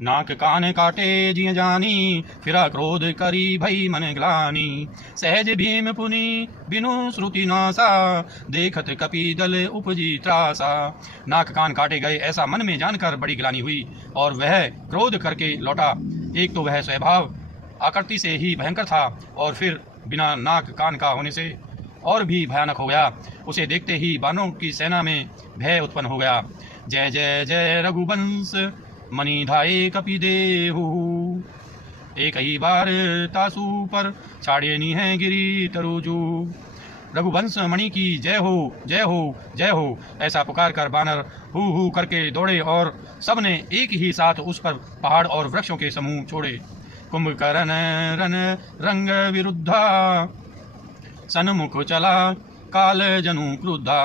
नाक कान काटे जिय जानी, फिरा क्रोध करी भई मन ग्लानि। सहज भीम पुनि बिनु श्रुति नासा, देखत कपि दल उपजी त्रासा। नाक कान काटे गए ऐसा मन में जानकर बड़ी ग्लानि हुई और वह क्रोध करके लौटा। एक तो वह स्वभाव आकृति से ही भयंकर था और फिर बिना नाक कान का होने से और भी भयानक हो गया। उसे देखते ही बानों की सेना में भय उत्पन्न हो गया। जय जय जय रघुवंश मणि धाये कपि देहु, एक ही बार तासु पर छाड़े नी है गिरी तरुजू। रघुवंश मणि की जय हो जय हो जय हो, ऐसा पुकार कर बानर हु करके दौड़े और सबने एक ही साथ उस पर पहाड़ और वृक्षों के समूह छोड़े। कुंभकर्ण रन रंग विरुद्धा, सन्मुख चला काल जनु क्रुद्धा।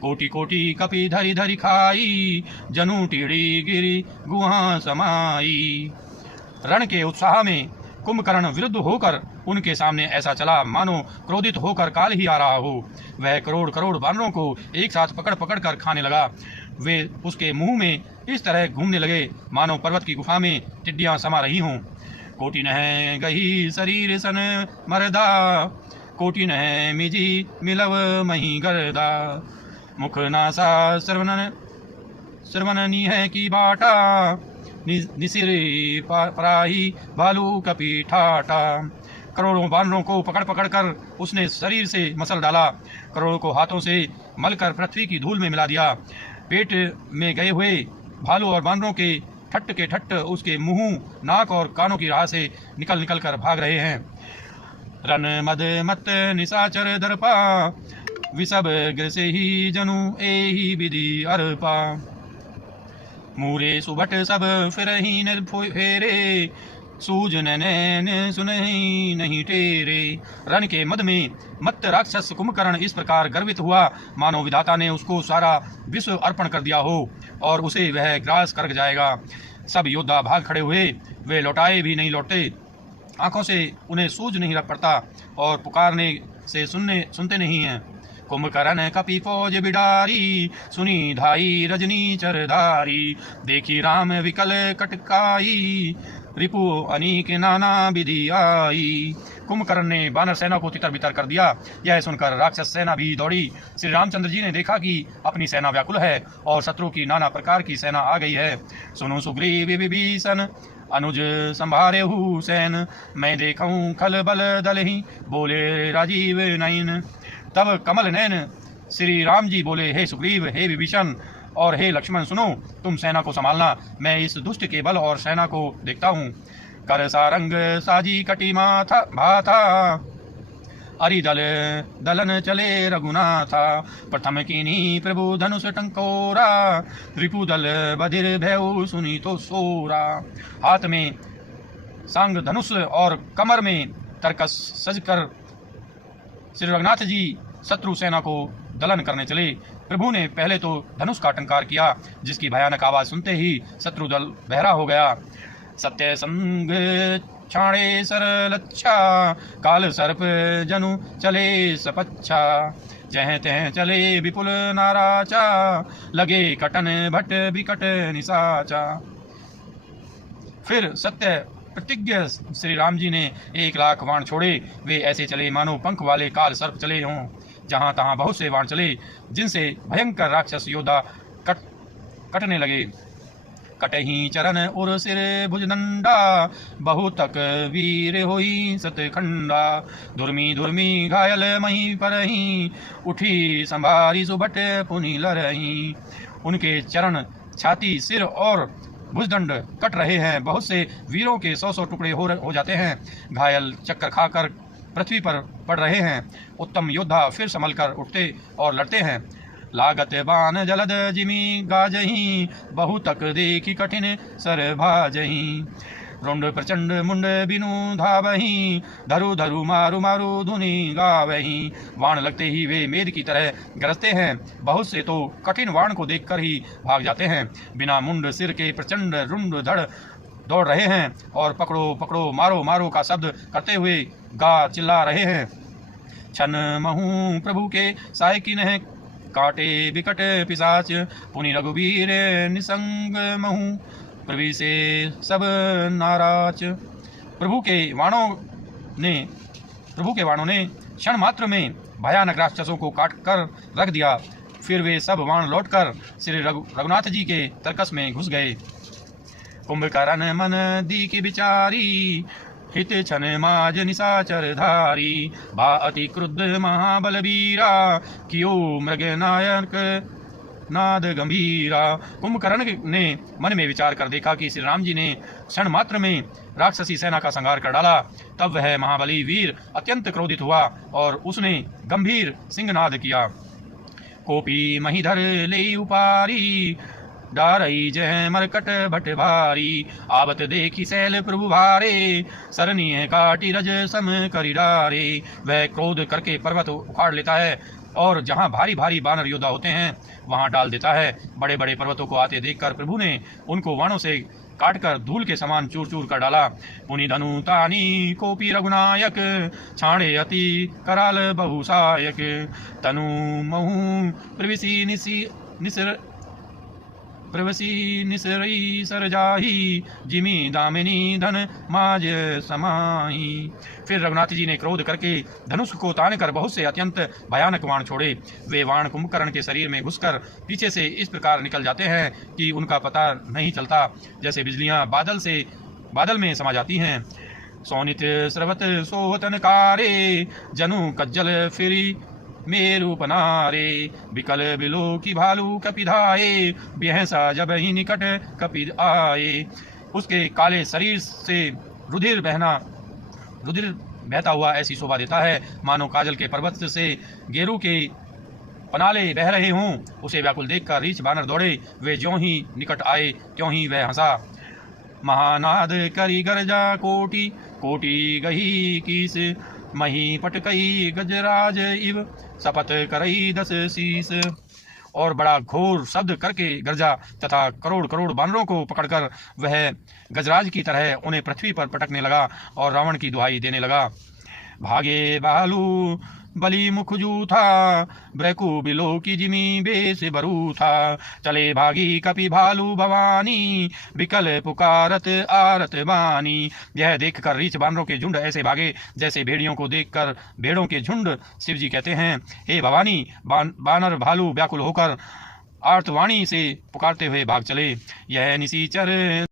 कोटि कोटि कपि धरि धरि खाई, जनु टीड़ी गिरी गुहा समाई। रण के उत्साह में कुंभकर्ण विरुद्ध होकर उनके सामने ऐसा चला मानो क्रोधित होकर काल ही आ रहा हो। वह करोड़ करोड़ बानरों को एक साथ पकड़ पकड़ कर खाने लगा। वे उसके मुंह में इस तरह घूमने लगे मानो पर्वत की गुफा में टिड्डियां समा रही हों। कोटि नह गही शरीर सन मरदा, कोटि नह मिजी मिलव मही गर्दा। मुख नासा श्रवण है की बाटा, निसिर पराही भालू कपि ठाटा। करोड़ों बानरों को पकड़ पकड़ कर उसने शरीर से मसल डाला। करोड़ों को हाथों से मलकर पृथ्वी की धूल में मिला दिया। पेट में गए हुए भालू और बानरों के ठट्ट के ठट्ट उसके मुंह नाक और कानों की राह से निकल निकल कर भाग रहे हैं। रन मद मत निशाचर दर्पा, विसब ग्रसे ही जनु एही विधि अर्पा। मूरे सुभट सब फिरही फेरे, सूज नैन सुनहि नहीं टेरे। रन के मद में मत राक्षस कुंभकर्ण इस प्रकार गर्वित हुआ मानो विधाता ने उसको सारा विश्व अर्पण कर दिया हो और उसे वह ग्रास कर जाएगा। सब योद्धा भाग खड़े हुए, वे लौटाए भी नहीं लौटते। आंखों से उन्हें सूझ नहीं पड़ता और पुकारने से सुनते नहीं हैं। कुंभकर्ण कपि फौज बिडारी, सुनी धाई रजनी चरधारी। देखी राम विकल कटकाई, रिपु अनीक नाना विधि आई। कुंभकर्ण ने वानर सेना को तितर बितर कर दिया। यह सुनकर राक्षस सेना भी दौड़ी। श्री रामचंद्र जी ने देखा कि अपनी सेना व्याकुल है और शत्रु की नाना प्रकार की सेना आ गई है। सुनो सुग्रीव विभीषण अनुज संभारे हुसैन, मैं देखूं खल बल दल ही बोले राजीव नयन। तब कमल नयन श्री राम जी बोले, हे सुग्रीव, हे विभीषण और हे लक्ष्मण, सुनो, तुम सेना को संभालना, मैं इस दुष्ट के बल और सेना को देखता हूँ। कर सारंग साजी कटी माथा भाथा, अरि दल दलन चले रघुनाथा। प्रथम कीनी प्रभु धनुष टंकोरा, रिपु दल बधिर भयउ सुनी तो सोरा। हाथ में सांग धनुष और कमर में तरकस सजकर श्री रघुनाथ जी शत्रु सेना को दलन करने चले। प्रभु ने पहले तो धनुष का टंकार किया, जिसकी भयानक आवाज सुनते ही शत्रु दल बहरा हो गया। सत्य संग छाणे सरलच्छा, काल सर्प जनु चले सपच्छा। जह तह चले विपुल नाराचा, लगे कटन भट विकट निसाचा। फिर सत्य प्रतिज्ञ श्री राम जी ने 1,00,000 बाण छोड़े। वे ऐसे चले मानो पंख वाले काल सर्प चले हों। जहां तहां बहुत से बाण चले, जिनसे भयंकर राक्षस योद्धा कटने लगे। कटही चरण उर सिर भुजदंडा, बहु तक वीर होई सतखंडा। धुर्मी धुर्मी घायल मही परही, उठी संभारी सुभट पुनि लरही। उनके चरण, छाती, सिर और भुजदंड कट रहे हैं। बहुत से वीरों के 100-100 टुकड़े हो जाते हैं। घायल चक्कर खाकर पृथ्वी पर पड़ रहे हैं। उत्तम योद्धा फिर संभल कर उठते और लड़ते हैं। लागत बान जलद जिमी गाजही, बहु तक देखी कठिन सर भाजही। रुंड प्रचंड मुंड बिनु धावही, धरु धरु मारु मारु धुनि गावही। वाण लगते ही वे मेद की तरह गरजते हैं। बहुत से तो कठिन वाण को देखकर ही भाग जाते हैं। बिना मुंड सिर के प्रचंड रुंड धड़ दौड़ रहे हैं और पकड़ो पकड़ो मारो मारो का शब्द करते हुए गा चिल्ला रहे हैं। छन महू प्रभु के सायकिन है, काटे विकट पिशाच, पुनि रघुवीर निसंग महू पृथ्वी से सब नाराज। प्रभु के वाणों ने क्षण मात्र में भयानक राक्षसों को काट कर रख दिया। फिर वे सब वाण लौटकर श्री रघुनाथ जी के तर्कस में घुस गए। कुंभकर्ण मन दी की बिचारी, हित छन माज निशाचर धारी। बा अति क्रुद्ध महाबलबीरा, कियो मृग नायक नाद गंभीरा। कुंभकर्ण ने मन में विचार कर देखा कि श्री राम जी ने क्षण मात्र में राक्षसी सेना का संहार कर डाला। तब वह महाबली वीर अत्यंत क्रोधित हुआ और उसने गंभीर सिंहनाद किया। कोपी महीधर ले उपारी, डारई जय मरकट भट भारी। आवत देखी सैल प्रभु भारे, सरनीय काटी रज सम करी डारे। वह क्रोध करके पर्वत उखाड़ लेता है और जहाँ भारी भारी बानर योद्धा होते हैं वहाँ डाल देता है। बड़े बड़े पर्वतों को आते देखकर प्रभु ने उनको वाणों से काटकर धूल के समान चूर चूर कर डाला। पुनि धनु तानी कोपी रघुनायक, छाणे अति कराल बहुसायक। तनु महु प्रवसी निसरई सरजाही, जिमी दामिनी धन माज समाही। फिर रघुनाथ जी ने क्रोध करके धनुष को तान कर बहुत से अत्यंत भयानक वाण छोड़े। वे वाण कुंभकर्ण के शरीर में घुसकर पीछे से इस प्रकार निकल जाते हैं कि उनका पता नहीं चलता, जैसे बिजलियां बादल में समा जाती हैं। सोनित स्रवत सोहतनकारे, जनु कज्जल फिरी मेरु पनारे। बिकल बिलो की भालू कपिधाए, बिहसा जब ही निकट कपिद आए। उसके काले शरीर से रुधिर बहता हुआ ऐसी शोभा देता है मानो काजल के पर्वत से गेरू के पनाले बह रहे हों। उसे व्याकुल देखकर रीछ बानर दौड़े। वे ज्यों ही निकट आए त्यों ही वह हंसा। महानाद करी गर्जा कोटि कोटि गही कीस, मही पटकई गजराज इव शपथ करई 10 शीस। और बड़ा घोर शब्द करके गर्जा तथा करोड़ करोड़ बानरों को पकड़कर वह गजराज की तरह उन्हें पृथ्वी पर पटकने लगा और रावण की दुहाई देने लगा। भागे बालू बली मुख जूथा, ब्रैकु बिलो की जिमी बेस बरू था। चले भागी कपि भालू भवानी, बिकल पुकारत आरत बानी। यह देखकर रीछ बानरों के झुंड ऐसे भागे जैसे भेड़ियों को देखकर भेड़ों के झुंड। शिव जी कहते हैं, हे भवानी, बानर भालू व्याकुल होकर आर्तवाणी से पुकारते हुए भाग चले। यह निशाचर